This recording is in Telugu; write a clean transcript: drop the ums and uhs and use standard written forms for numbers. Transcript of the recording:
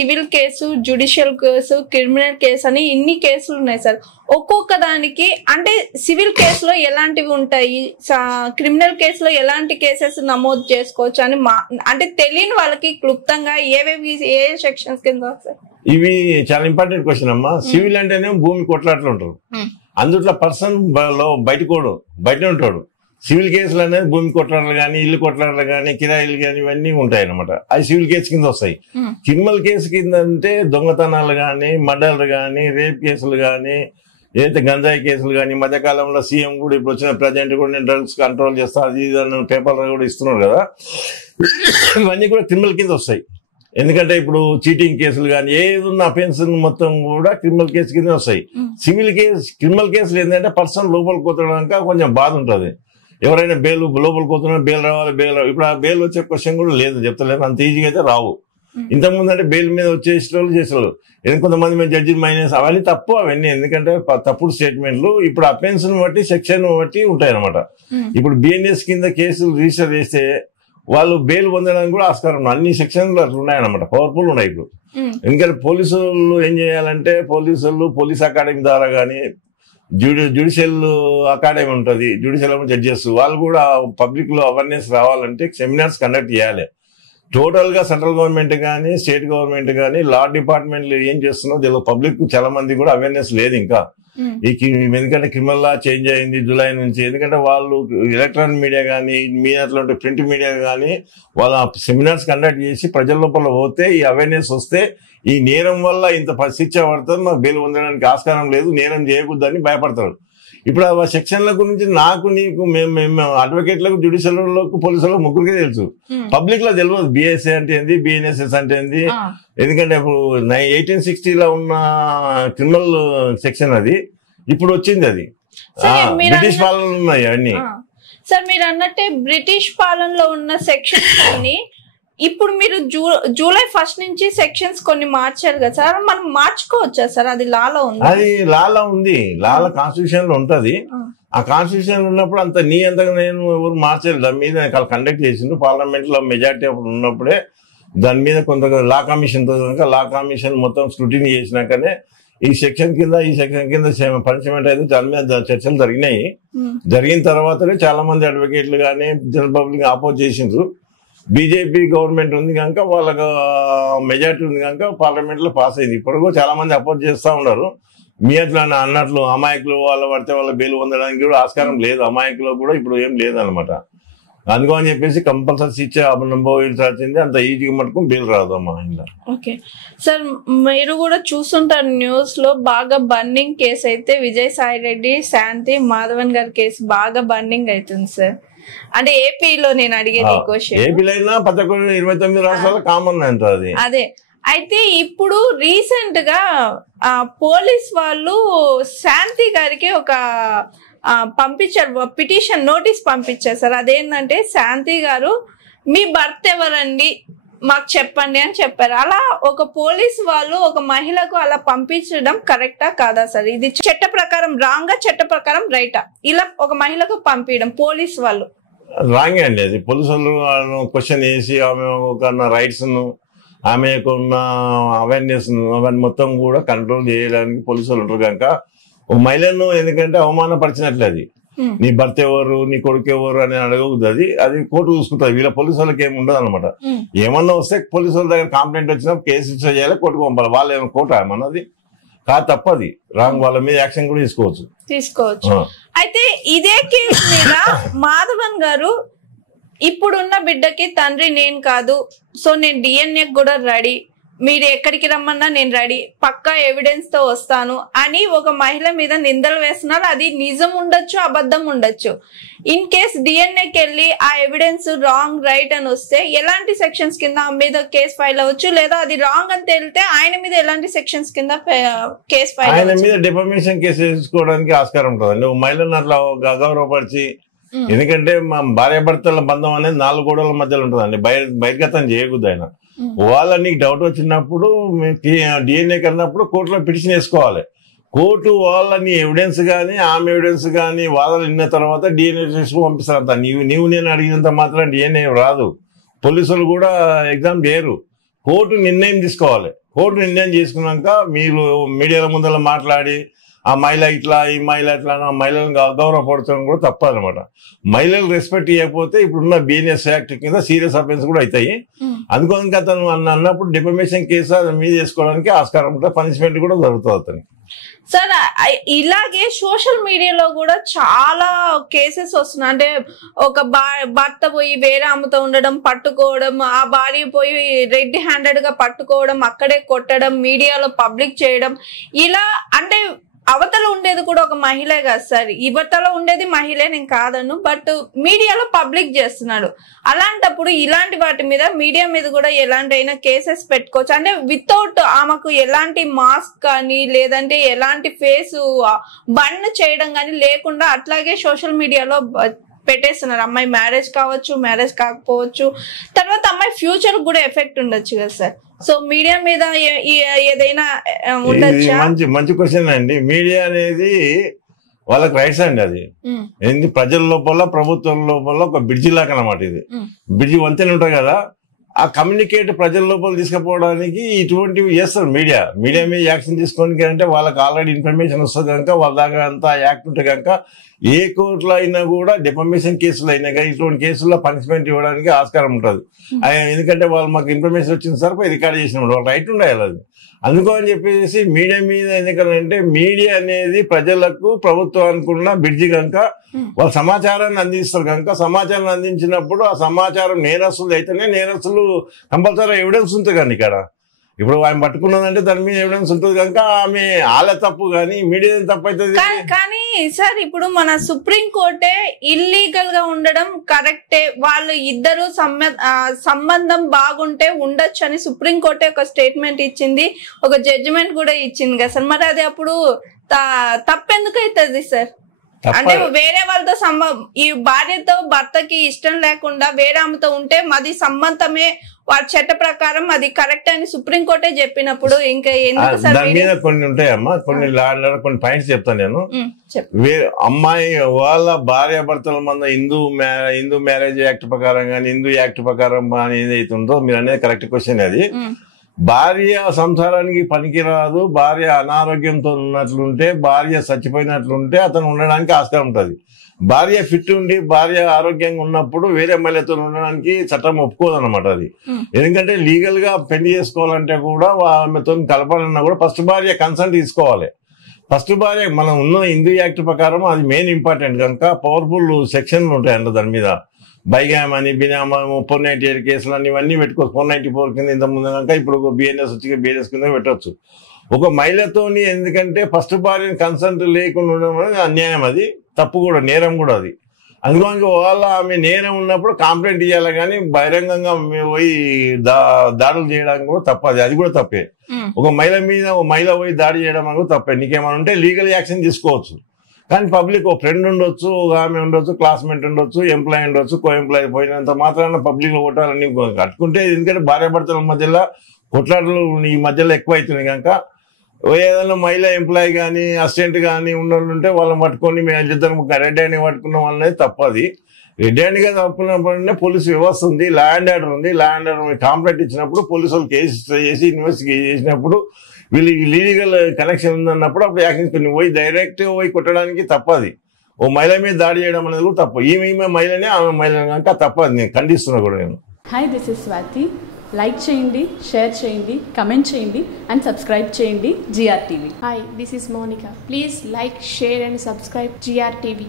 Civil case, judicial case, criminal case అని ఇన్ని కేసులు ఉన్నాయి సార్. ఒక్కొక్క దానికి అంటే సివిల్ కేసులో ఎలాంటివి ఉంటాయి, క్రిమినల్ కేసులో ఎలాంటి కేసెస్ నమోదు చేసుకోవచ్చు అని అంటే తెలియని వాళ్ళకి క్లుప్తంగా ఏ సెక్షన్స్ కింద వస్తాయి? ఇవి చాలా ఇంపార్టెంట్ క్వశ్చన్ అమ్మా. సివిల్ అంటేనే భూమి కొట్లాట్లు ఉంటారు, అందుట్లో పర్సన్ బయట ఉంటాడు. సివిల్ కేసులు అనేది భూమి కొట్లాటలు కానీ, ఇల్లు కొట్లాటలు కానీ, కిరాయిలు కానీ ఇవన్నీ ఉంటాయి అనమాట. అది సివిల్ కేసు కింద వస్తాయి. క్రిమినల్ కేసు కింద అంటే దొంగతనాలు కానీ, మర్డర్లు కానీ, రేప్ కేసులు కానీ, ఏదైతే గంజాయి కేసులు కానీ, మధ్యకాలంలో సీఎం కూడా ఇప్పుడు వచ్చిన ప్రజెంట్ కూడా నేను డ్రగ్స్ కంట్రోల్ చేస్తా అది పేపర్లు కూడా ఇస్తున్నారు కదా, ఇవన్నీ కూడా క్రిమినల్ కింద వస్తాయి. ఎందుకంటే ఇప్పుడు చీటింగ్ కేసులు కానీ ఏదున్న అఫెన్స్ మొత్తం కూడా క్రిమినల్ కేసు కింద వస్తాయి. క్రిమినల్ కేసులు ఏంటంటే పర్సన్ లోపలికి పోతాక కొంచెం బాధ ఉంటుంది. ఎవరైనా లోపలికి పోతున్నా బెయిల్ రావాలి, ఇప్పుడు ఆ బెయిల్ వచ్చే క్వశ్చన్ కూడా లేదు, చెప్తలేదు, అంత ఈజీగా అయితే రావు. ఇంతకుముందు అంటే బెయిల్ మీద వచ్చేసేవాళ్ళు చేసేవాళ్ళు. కొంతమంది మేము జడ్జి మైనస్ అవన్నీ తప్పు, అవన్నీ ఎందుకంటే తప్పుడు స్టేట్మెంట్లు. ఇప్పుడు అఫెన్స్ బట్టి సెక్షన్ బట్టి ఉంటాయి అనమాట. ఇప్పుడు బిఎన్ఎస్ కింద కేసులు రిజిస్టర్ చేస్తే వాళ్ళు బెయిల్ పొందడానికి కూడా ఆస్కారం అన్ని సెక్షన్లు అట్లా ఉన్నాయన్నమాట, పవర్ఫుల్ ఉన్నాయి ఇప్పుడు. ఎందుకంటే పోలీసులు ఏం చేయాలంటే పోలీస్ అకాడమీ ద్వారా కానీ, జ్యుడిషియల్ అకాడమీ ఉంటుంది, జ్యుడిషియల్ జడ్జెస్ వాళ్ళు కూడా పబ్లిక్ లో అవేర్నెస్ రావాలంటే సెమినార్స్ కండక్ట్ చేయాలి. టోటల్ గా సెంట్రల్ గవర్నమెంట్ కానీ, స్టేట్ గవర్నమెంట్ కానీ, లా డిపార్ట్మెంట్ ఏం చేస్తున్నో పబ్లిక్ చాలా మంది కూడా అవేర్నెస్ లేదు ఇంకా. ఎందుకంటే క్రిమినల్ లా చేంజ్ అయింది జూలై నుంచి. ఎందుకంటే వాళ్ళు ఎలక్ట్రానిక్ మీడియా కానీ, మీడియాలో ప్రింట్ మీడియా కానీ వాళ్ళ సెమినార్స్ కండక్ట్ చేసి ప్రజల లోపల పోతే ఈ అవేర్నెస్ వస్తే ఈ నేరం వల్ల ఇంత శిక్ష పడుతుంది, మాకు బెయిల్ పొందడానికి ఆస్కారం లేదు, నేరం చేయకూడదని భయపడతారు. ఇప్పుడు ఆ సెక్షన్ల గురించి నీకు మేము అడ్వకేట్లకు, జ్యుడిషియల్లకు, పోలీసులకు ముగ్గురికే తెలుసు, పబ్లిక్ లో తెలియదు బిఎస్ఏ అంటే ఏంది, బిఎన్ఎస్ఎస్ అంటే ఏంది. ఎందుకంటే ఇప్పుడు 1860లో ఉన్న క్రిమినల్ సెక్షన్ అది ఇప్పుడు వచ్చింది, అది బ్రిటిష్ పాలనలో ఉన్నాయి అన్ని. సార్ మీరు అన్నట్టే బ్రిటిష్ పాలనలో ఉన్న సెక్షన్స్ అన్ని ఇప్పుడు మీరు జూలై 1 నుంచి సెక్షన్స్ కొన్ని మార్చారు కదా సార్, మనం మార్చుకోవచ్చా సార్? అది లాలో ఉంది, అది లాలో ఉంది, లాలో కాన్స్టిట్యూషన్ లో ఉంటది. ఆ కాన్స్టిట్యూషన్ ఉన్నప్పుడు అంత అంతగా నేను ఎవరు మార్చలేదు. దాని మీద కండక్ట్ చేసిండు పార్లమెంట్ లో మెజార్టీ అప్పుడు ఉన్నప్పుడే. దాని మీద కొంత లా కమిషన్ తో కనుక లా కమిషన్ మొత్తం స్క్రూటినీ చేసినాకనే ఈ సెక్షన్ కింద పనిష్మెంట్ అయితే దాని మీద చర్చలు జరిగినాయి. జరిగిన తర్వాతనే చాలా మంది అడ్వకేట్లు కానీ జనరల్ పబ్లిక్ అపోజ్ చేసిండ్రు. బీజేపీ గవర్నమెంట్ ఉంది కనుక వాళ్ళకు మెజార్టీ ఉంది కనుక పార్లమెంట్ లో పాస్ అయింది. ఇప్పుడు కూడా చాలా మంది అపోజ్ చేస్తా ఉన్నారు. మీ అట్లా అన్నట్లు అమాయకులు వాళ్ళ పడితే వాళ్ళ బెయిల్ పొందడానికి కూడా ఆస్కారం లేదు, అమాయకులు కూడా ఇప్పుడు ఏం లేదనమాట. అందుకని చెప్పేసి కంపల్సరీ ఇచ్చే అనుభవించాల్సింది, అంత ఈజీగా మటుకు బెయిల్ రాదమ్మా ఇంట్లో. ఓకే సార్, మీరు కూడా చూస్తుంటారు న్యూస్ లో బాగా బర్నింగ్ కేసు అయితే విజయసాయి రెడ్డి, శాంతి మాధవన్ గారి కేసు బాగా బర్నింగ్ అవుతుంది సార్. అంటే ఏపీలో నేను అడిగేది క్వశ్చన్, ఏపీలో అయినా 29 రాష్ట్రాల్లో కామన్ అంటారు. అదే అయితే ఇప్పుడు రీసెంట్ గా పోలీస్ వాళ్ళు శాంతి గారికి ఒక పంపించారు, పిటిషన్ నోటీస్ పంపించారు సార్. అదేంటంటే శాంతి గారు మీ భర్త ఎవరండి మాకు చెప్పండి అని చెప్పారు. అలా ఒక పోలీస్ వాళ్ళు ఒక మహిళకు అలా పంపించడం కరెక్టా కాదా సార్? ఇది చట్ట ప్రకారం రాంగా, చట్ట ప్రకారం రైటా? ఇలా ఒక మహిళకు పంపించడం పోలీస్ వాళ్ళు రాంగే అండి. అది పోలీసు వాళ్ళు క్వశ్చన్ వేసి ఆమె ఒక రైట్స్ ను, ఆమెకున్న అవేర్నెస్ ను అవన్నీ మొత్తం కూడా కంట్రోల్ చేయడానికి పోలీసు వాళ్ళు ఉంటారు కనుక ఒక మహిళను ఎందుకంటే అవమానపరిచినట్లు అది. నీ భర్త ఎవరు, నీ కొడుకు ఎవరు అని అడగదు. అది కోర్టు చూసుకుంటుంది. వీళ్ళ పోలీసు వాళ్ళకి ఏమి ఉండదు అనమాట. ఏమన్నా వస్తే పోలీసు వాళ్ళ దగ్గర కంప్లైంట్ వచ్చినా కేసు రిజిస్టర్ చేయాలి, కోర్టుకు పంపాలి. వాళ్ళు ఏమైనా కోర్టు ఏమన్నది కాదు, తప్పది, రాంగ్. వాళ్ళ మీద యాక్షన్ కూడా తీసుకోవచ్చు. అయితే ఇదే కేసు మీద మాధవన్ గారు ఇప్పుడున్న బిడ్డకి తండ్రి నేను కాదు, సో నేను డిఎన్ఏ కూడా రెడీ, మీరు ఎక్కడికి రమ్మన్నా నేను రెడీ, పక్కా ఎవిడెన్స్ తో వస్తాను అని ఒక మహిళ మీద నిందలు వేస్తున్నారు. అది నిజం ఉండొచ్చు, అబద్ధం ఉండొచ్చు. ఇన్ కేస్ డిఎన్ఏకి వెళ్ళి ఆ ఎవిడెన్స్ రాంగ్ రైట్ అని వస్తే ఎలాంటి సెక్షన్స్ కింద ఆ మీద కేసు ఫైల్ అవ్వచ్చు, లేదా అది రాంగ్ అని తేలితే ఆయన మీద ఎలాంటి సెక్షన్స్ కింద కేసు ఫైల్? ఆయన మీద డిఫమేషన్ కేసు వేసుకోవడానికి ఆస్కారం ఉంటుంది. నువ్వు మహిళను అట్లా అగౌరవపరిచి, ఎందుకంటే మా భార్యాభర్తల బంధం అనేది 4 గోడల మధ్యలో ఉంటుందండి, బహిర్గతం చేయకూడదు. ఆయన వాళ్ళ నీకు డౌట్ వచ్చినప్పుడు డిఎన్ఏ కన్నప్పుడు కోర్టులో పిటిషన్ వేసుకోవాలి. కోర్టు వాళ్ళని ఎవిడెన్స్ కానీ, ఆమె ఎవిడెన్స్ కానీ వాదనలు విన్న తర్వాత డిఎన్ఏ టెస్ట్ పంపిస్తారంట. నీవు నేను అడిగినంత మాత్రం డిఎన్ఏ రాదు. పోలీసులు కూడా ఎగ్జామ్ చేయరు. కోర్టు నిర్ణయం తీసుకోవాలి. కోర్టు నిర్ణయం చేసుకున్నాక మీరు మీడియాల ముందర మాట్లాడి ఆ మహిళ ఇట్లా ఈ మహిళ ఇట్లా ఆ మహిళలను గౌరవపడతాం కూడా తప్పదనమాట. మహిళలు రెస్పెక్ట్ ఇవ్వకపోతే ఇప్పుడున్న BNS యాక్ట్ కింద సీరియస్ అఫెన్స్ కూడా అవుతాయి. అందుకోసం అతను అన్నప్పుడు డిఫమేషన్ కేసు అది మీద చేసుకోవడానికి ఆస్కారం ఉంటుంది, పనిష్మెంట్ కూడా జరుగుతుంది అతనికి. సార్ ఇలాగే సోషల్ మీడియాలో కూడా చాలా కేసెస్ వస్తున్నాయి. అంటే ఒక భర్త పోయి వేరే అమ్మతో ఉండడం, పట్టుకోవడం, ఆ భార్య పోయి రెడ్ హ్యాండెడ్ గా పట్టుకోవడం, అక్కడే కొట్టడం, మీడియాలో పబ్లిక్ చేయడం, ఇలా అంటే అవతల ఉండేది కూడా ఒక మహిళే కదా సార్, యువతలో ఉండేది మహిళే, నేను కాదను, బట్ మీడియాలో పబ్లిక్ చేస్తున్నాడు. అలాంటప్పుడు ఇలాంటి వాటి మీద మీడియా మీద కూడా ఎలాంటి అయినా కేసెస్ పెట్టుకోవచ్చు. అంటే వితౌట్ ఆమెకు ఎలాంటి మాస్క్ కానీ లేదంటే ఎలాంటి ఫేస్ బన్ చేయడం కానీ లేకుండా అట్లాగే సోషల్ మీడియాలో పెట్టేస్తున్నారు. అమ్మాయి మ్యారేజ్ కావచ్చు, మ్యారేజ్ కాకపోవచ్చు, తర్వాత అమ్మాయి ఫ్యూచర్ కూడా ఎఫెక్ట్ ఉండొచ్చు కదా సార్. సో మీడియా మీద ఏదైనా ఉండొచ్చా? మంచి క్వశ్చన్ అండి. మీడియా అనేది వాళ్ళకి రైట్స్ అండి. అది ఏంది ప్రజల లోపల ప్రభుత్వం లోపల ఒక బ్రిడ్జి లాగా అనమాట. ఇది బ్రిడ్జి వంతెన ఉంటాయి కదా, ఆ కమ్యూనికేట్ ప్రజల లోపల తీసుకుపోవడానికి ఇటువంటివి చేస్తారు మీడియా మీద యాక్షన్ తీసుకోవడానికి. అంటే వాళ్ళకి ఆల్రెడీ ఇన్ఫర్మేషన్ వస్తుంది కనుక వాళ్ళ దాకా అంతా యాక్ట్ ఉంటే కనుక ఏ కోర్టులో అయినా కూడా డిఫమేషన్ కేసులు అయినా కానీ ఇటువంటి కేసుల్లో పనిష్మెంట్ ఇవ్వడానికి ఆస్కారం ఉంటుంది. ఎందుకంటే వాళ్ళు మాకు ఇన్ఫర్మేషన్ వచ్చింది సార్ పోయి రికార్డ్ చేసినప్పుడు వాళ్ళు రైట్ ఉండాలి. అది అందుకో అని చెప్పేసి మీడియా మీద ఎందుకంటే మీడియా అనేది ప్రజలకు ప్రభుత్వానికి ఉన్న బ్రిడ్జి కనుక వాళ్ళు సమాచారాన్ని అందిస్తారు కనుక సమాచారాన్ని అందించినప్పుడు ఆ సమాచారం నేరస్తులు అయితేనే నేరస్తులు కంపల్సరీ ఎవిడెన్స్ ఉంటుంది కానీ ఇక్కడ ఇప్పుడు ఆమె పట్టుకున్నదంటే దాని మీద ఎవిడెన్స్ ఉంటుంది కనుక ఆమె ఆల తప్పు కానీ మీడియా తప్పు అవుతుంది. కానీ సార్ ఇప్పుడు మన సుప్రీం కోర్టే ఇల్లీగల్ గా ఉండడం కరెక్టే, వాళ్ళు ఇద్దరు సంబంధం బాగుంటే ఉండొచ్చు అని సుప్రీం కోర్టే ఒక స్టేట్మెంట్ ఇచ్చింది, ఒక జడ్జిమెంట్ కూడా ఇచ్చింది కదా సార్. మరి అది అప్పుడు తప్పెందుకు అవుతుంది సార్? అంటే వేరే వాళ్ళతో ఈ భార్యతో భర్తకి ఇష్టం లేకుండా వేరే ఆమెతో ఉంటే మాది సంబంధమే వారి చట్ట ప్రకారం అది కరెక్ట్ అని సుప్రీం కోర్టే చెప్పినప్పుడు ఇంకా ఎందుకు సార్? దాని మీద కొన్ని ఉంటాయమ్మా, కొన్ని కొన్ని పాయింట్స్ చెప్తాను నేను. అమ్మాయి వాళ్ళ భార్య భర్తల మంద హిందూ మ్యారేజ్ యాక్ట్ ప్రకారం కానీ హిందూ యాక్ట్ ప్రకారం కానీ ఏదైతే ఉందో మీరు అనేది కరెక్ట్ క్వశ్చన్. అది భార్య సంసారానికి పనికిరాదు, భార్య అనారోగ్యంతో ఉన్నట్లుంటే, భార్య చచ్చిపోయినట్లుంటే అతను ఉండడానికి ఆస్కారం ఉంటుంది. భార్య ఫిట్ ఉండి భార్య ఆరోగ్యంగా ఉన్నప్పుడు వేరే మహిళతో ఉండడానికి చట్టం ఒప్పుకోదన్నమాట. అది ఎందుకంటే లీగల్ గా పెళ్లి చేసుకోవాలంటే కూడా ఆమెతో కలపాలన్నా కూడా ఫస్ట్ భార్య కన్సెంట్ తీసుకోవాలి. ఫస్ట్ భార్య మనం ఉన్న హిందూ యాక్ట్ ప్రకారం అది మెయిన్ ఇంపార్టెంట్ కనుక పవర్ఫుల్ సెక్షన్లు ఉంటాయంట దాని మీద. బైగామ్ అని బినామా 498 కేసులు అని ఇవన్నీ పెట్టుకోవచ్చు. 494 కింద ఇంత ముందు కనుక ఇప్పుడు BNS వచ్చి BNS కింద పెట్టవచ్చు. ఒక మహిళతోని ఎందుకంటే ఫస్ట్ భార్యని కన్సెంట్ లేకుండా ఉండడం అనేది అన్యాయం, అది తప్పు కూడా, నేరం కూడా అది. అందుకని వాళ్ళ ఆమె నేరం ఉన్నప్పుడు కంప్లైంట్ ఇవ్వాలి కానీ బహిరంగంగా పోయి దాడులు చేయడానికి కూడా తప్పది, అది కూడా తప్పే. ఒక మహిళ మీద ఒక మహిళ పోయి దాడి చేయడం అనేది తప్పే. నీకేమైనా ఉంటే లీగల్ యాక్షన్ తీసుకోవచ్చు కానీ పబ్లిక్ ఒక ఫ్రెండ్ ఉండొచ్చు, ఒక ఆమె ఉండొచ్చు, క్లాస్మేట్ ఉండొచ్చు, ఎంప్లాయీ ఉండొచ్చు, కో ఎంప్లాయీ పోయినంత మాత్రాన పబ్లిక్ లో కొట్టాలని కట్టుకుంటే ఎందుకంటే భార్యాభర్తల మధ్యలో కొట్లాటలు ఈ మధ్యలో ఎక్కువ అవుతున్నాయి కనుక ఏదైనా మహిళా ఎంప్లాయీ కానీ అసిస్టెంట్ కానీ ఉంటే వాళ్ళని పట్టుకొని మేము ఇద్దరు రెడ్ హ్యాండ్ పట్టుకున్నాం అనేది తప్పది. రెడ్ హ్యాండ్ గా తప్పుకున్నప్పుడే పోలీసు వ్యవస్థ ఉంది, లా అండ్ ఆర్డర్ ఉంది. లా అండ్ ఆర్డర్ కంప్లైంట్ ఇచ్చినప్పుడు పోలీసు వాళ్ళు కేసు చేసి ఇన్వెస్టిగేట్ చేసినప్పుడు వీళ్ళు లీగల్ కనెక్షన్ ఉందన్నప్పుడు అప్పుడు యాక్షన్ పోయి డైరెక్ట్ పోయి కొట్టడానికి తప్పది. ఓ మహిళ మీద దాడి చేయడం అనేది కూడా తప్పు. ఈమె మహిళనే ఆమె మహిళ కనుక తప్పది, నేను ఖండిస్తున్నా కూడా నేను. Hi, this is Swathi. Like చేయండి, షేర్ చేయండి, కమెంట్ చేయండి అండ్ సబ్స్క్రైబ్ చేయండి GRTV. Hi, this is Monica. Please like, share and subscribe GRTV.